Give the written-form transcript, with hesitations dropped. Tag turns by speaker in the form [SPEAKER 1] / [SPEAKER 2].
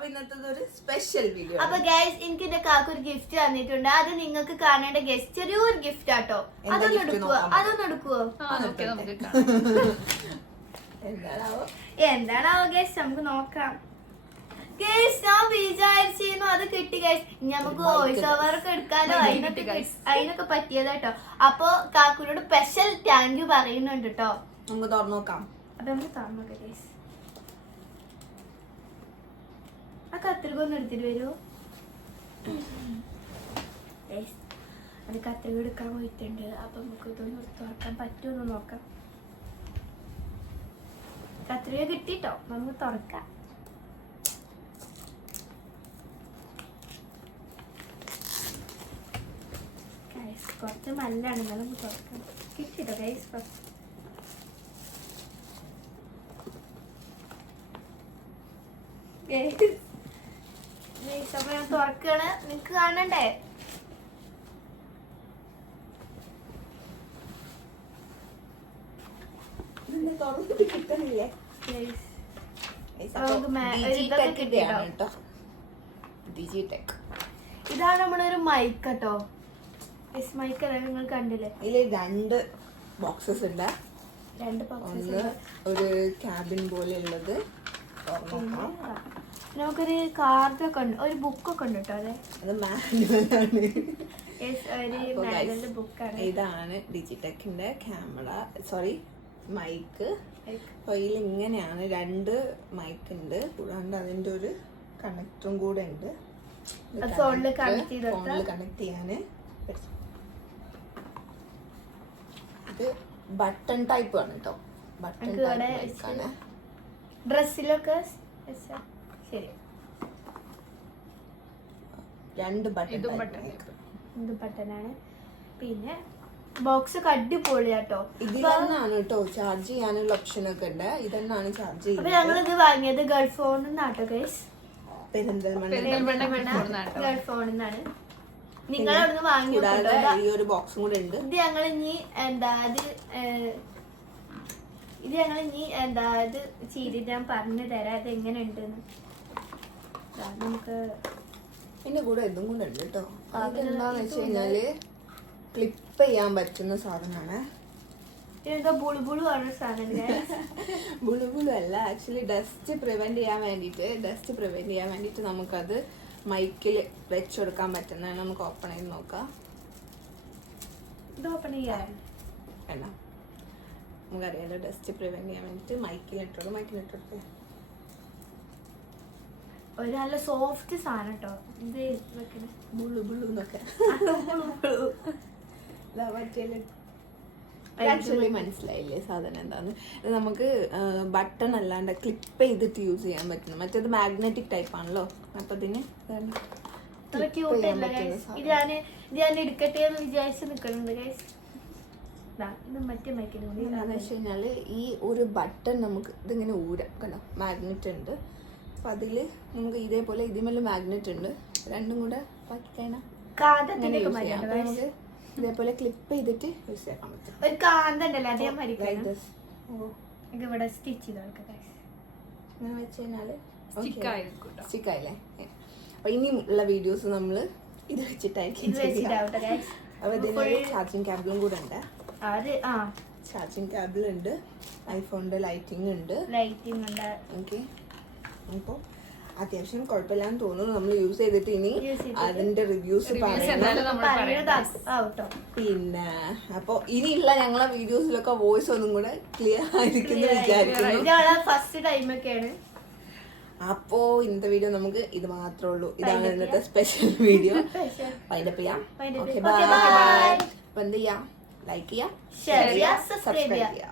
[SPEAKER 1] അപ്പൊ ഇന്നത്തെ ഒരു സ്പെഷ്യൽ വീഡിയോ.
[SPEAKER 2] അപ്പൊ ഗൈസ് എനിക്ക് എന്റെ കാക്ക ഒരു ഗിഫ്റ്റ് തന്നിട്ടുണ്ട്. അത് നിങ്ങൾക്ക് കാണേണ്ട ഗസ്റ്റ് ചെറിയൊരു ഗിഫ്റ്റ് ആട്ടോ. അതൊന്നും എടുക്കുവോ? എന്താണാവോ ഗൈസ്, നമുക്ക് നോക്കാം. ഗൈസ് ഞാൻ വിചാരിച്ചിരുന്നു അത് കിട്ടി ഗൈസ്. നമുക്ക് വോയിസ് ഓവർ ഒക്കെ എടുക്കാലോ, അതിനൊക്കെ പറ്റിയതാട്ടോ. അപ്പൊ കാക്കുനോട് സ്പെഷ്യൽ താങ്ക് യു പറയുന്നുണ്ട് കേട്ടോ.
[SPEAKER 1] നമുക്ക് തുറന്നു നോക്കാം.
[SPEAKER 2] അപ്പൊ നമുക്ക് തുറന്നു നോക്കാം ഗൈസ്. ആ കത്രിക ഒന്ന് എടുത്തിട്ട് വരുമോ? അത് കത്രിക എടുക്കാൻ പോയിട്ടുണ്ട്. അപ്പൊ നമുക്ക് ഇതൊന്ന് തുറക്കാൻ പറ്റുമെന്ന് നോക്കാം. കത്രിക കിട്ടിട്ടോ, നമുക്ക് തുറക്കാം. കുറച്ച് മല്ലാണ്, എന്നാലും നമുക്ക് തുറക്കാം. കിട്ടിട്ടോ ഗൈസ്. അപ്പൊ ഞാൻ തുറക്കാണ്, നിങ്ങക്ക് കാണണ്ടേ? ഇതാണ് നമ്മുടെ ഒരു മൈക്ക് കേട്ടോ. മൈക്ക് നിങ്ങൾ കണ്ടില്ലേ?
[SPEAKER 1] ഇതില് രണ്ട് ബോക്സസ് ഉണ്ട്.
[SPEAKER 2] രണ്ട് ബോക്സസ്,
[SPEAKER 1] ഒരു ക്യാബിൻ പോലെ ഉള്ളത്.
[SPEAKER 2] നമുക്കൊരു കാർഡൊക്കെ ഉണ്ട്, ഒരു ബുക്കൊക്കെ ഉണ്ട് കേട്ടോ.
[SPEAKER 1] അത് മാനുവലാണ്.
[SPEAKER 2] ബുക്കാണ്.
[SPEAKER 1] ഇതാണ് ഡിജിടെക്കിന്റെ ക്യാമറ, സോറി മൈക്ക്. അപ്പൊ ഇതിൽ ഇങ്ങനെയാണ് രണ്ട് മൈക്ക് ഉണ്ട്, കൂടാണ്ട് അതിന്റെ ഒരു കണക്ടറും കൂടെ ഉണ്ട്.
[SPEAKER 2] ഫോണിൽ കണക്ട്
[SPEAKER 1] ചെയ്യാന്. ഇത് ബട്ടൺ ടൈപ്പ് ആണ് കേട്ടോ. ബട്ടൺ ടൈപ്പ്
[SPEAKER 2] ഡ്രസ്സിലൊക്കെ ശരി.
[SPEAKER 1] രണ്ട്
[SPEAKER 2] ഇത് ബട്ടനാണ്. പിന്നെ ബോക്സ് അടിപൊളിയാട്ടോ.
[SPEAKER 1] ഇത് തന്നെയാണ് കേട്ടോ ചാർജ് ചെയ്യാനുള്ള ഓപ്ഷൻ ഒക്കെ ഉണ്ട്. ഇതെന്നാണ് ചാർജ് ചെയ്യുന്നത്.
[SPEAKER 2] അപ്പൊ ഞങ്ങളിത് വാങ്ങിയത് ഗൾഫ് ഫോണിൽ നിന്നാട്ടോ ഗൈസ്. ഗൾഫ് ഫോണിൽ നിന്നാണ്. നിങ്ങൾ അവിടുന്ന് വാങ്ങി.
[SPEAKER 1] ഈ ഒരു ബോക്സും കൂടെ ഉണ്ട്.
[SPEAKER 2] ഇത് ഞങ്ങൾ ഇനി എന്താ ഇത് ചെയ്തിട്ട് ഞാൻ പറഞ്ഞു തരാം ഇത് എങ്ങനെ ഉണ്ടെന്ന്. നമുക്ക്
[SPEAKER 1] ഇതിന്റെ കൂടെ ഇതും കൂടെ ഉണ്ട് കേട്ടോ. അതെന്താന്ന് വെച്ച് കഴിഞ്ഞാല് ക്ലിപ്പ് ചെയ്യാൻ പറ്റുന്ന സാധനമാണ്.
[SPEAKER 2] ഇതെന്താ ബുളുബുളു ആണ് സാധനം.
[SPEAKER 1] ബുളുബുളു അല്ല, ആക്ച്വലി ഡസ്റ്റ് പ്രിവെന്റ് ചെയ്യാൻ വേണ്ടിട്ട് നമുക്കത് മൈക്കിൽ വെച്ചെടുക്കാൻ പറ്റുന്നതാണ്. നമുക്ക് ഓപ്പൺ ചെയ്ത് നോക്കാം.
[SPEAKER 2] ഇത് ഓപ്പൺ ചെയ്യാൻ
[SPEAKER 1] വേണ്ട, നമുക്കറിയാലോ ഡസ്റ്റ് പ്രിവെന്റ് ചെയ്യാൻ വേണ്ടിട്ട് മൈക്കിലിട്ടോളൂ.
[SPEAKER 2] ഒരു നല്ല സോഫ്റ്റ് സാധനം കേട്ടോ. ഇത് വെക്കണേ
[SPEAKER 1] ബുളുബുളു എന്നൊക്കെ ആക്ച്വലി മനസ്സിലായില്ലേ സാധനം എന്താന്ന്. ഇത് നമുക്ക് ബട്ടൺ അല്ലാണ്ട് ക്ലിപ്പ് ചെയ്തിട്ട് യൂസ് ചെയ്യാൻ പറ്റുന്നു. മറ്റേത് മാഗ്നറ്റിക് ടൈപ്പ് ആണല്ലോ. അപ്പൊ ഇതിന്
[SPEAKER 2] ഞാൻ എടുക്കട്ടെ എന്ന് വിചാരിച്ച് നിൽക്കുന്നുണ്ട് ഗൈസ്. മറ്റേ മൈക്കിനുണ്ട്.
[SPEAKER 1] എന്താണെന്ന് വെച്ച് കഴിഞ്ഞാല് ഈ ഒരു ബട്ടൺ നമുക്ക് ഇതിങ്ങനെ ഊരാം കണ്ടോ. മാഗ്നറ്റ് ഉണ്ട്. അപ്പൊ അതില് നമുക്ക് ഇതേപോലെ ഇതിമേല് മാഗ്നറ്റ് ഉണ്ട്. രണ്ടും കൂടെ ബാക്കി കഴിഞ്ഞാൽ നമുക്ക് ഇതേപോലെ ക്ലിപ്പ് ചെയ്തിട്ട് യൂസ് ചെയ്യാൻ പറ്റും.
[SPEAKER 2] ഒരു കാന്തണ്ടല്ലോ അതേമാതിരി ഇവിടെ സ്റ്റിച്ച് ചെയ്ത്
[SPEAKER 1] അങ്ങനെ വെച്ച് കഴിഞ്ഞാല് സ്റ്റിക്കായില്ലേ. അപ്പൊ ഇനിയുള്ള വീഡിയോസ് നമ്മള് ഇത് വെച്ചിട്ടായിരിക്കും. അപ്പൊ ഇതിന് ചാർജിങ് കേബിളും കൂടെ ഉണ്ട്. ചാർജിങ് കേബിൾ ഉണ്ട്. ഐഫോണിന്റെ ലൈറ്റിംഗ് ഉണ്ട്. ഓക്കെ. അപ്പൊ അത്യാവശ്യം കുഴപ്പമില്ലാന്ന് തോന്നുന്നു. നമ്മൾ യൂസ് ചെയ്തിട്ട് ഇനി അതിന്റെ റിവ്യൂസ് പിന്നെ അപ്പൊ ഇനിയുള്ള ഞങ്ങളെ വീഡിയോസിലൊക്കെ വോയിസ് ഒന്നും കൂടെ ക്ലിയർ ആയിരിക്കുന്നു
[SPEAKER 2] വിചാരിക്കുന്നു.
[SPEAKER 1] അപ്പോ ഇന്നത്തെ വീഡിയോ നമുക്ക് ഇത് മാത്രമേ ഉള്ളൂ. ഇതാണ് ഇന്നത്തെ സ്പെഷ്യൽ വീഡിയോ. വൈൻഡപ്പ് ചെയ്യാം. Okay bye. അപ്പൊ എന്ത് ചെയ്യാം? ലൈക്ക് ചെയ്യാം, ഷെയർ ചെയ്യാം, സബ്സ്ക്രൈബ് ചെയ്യാം.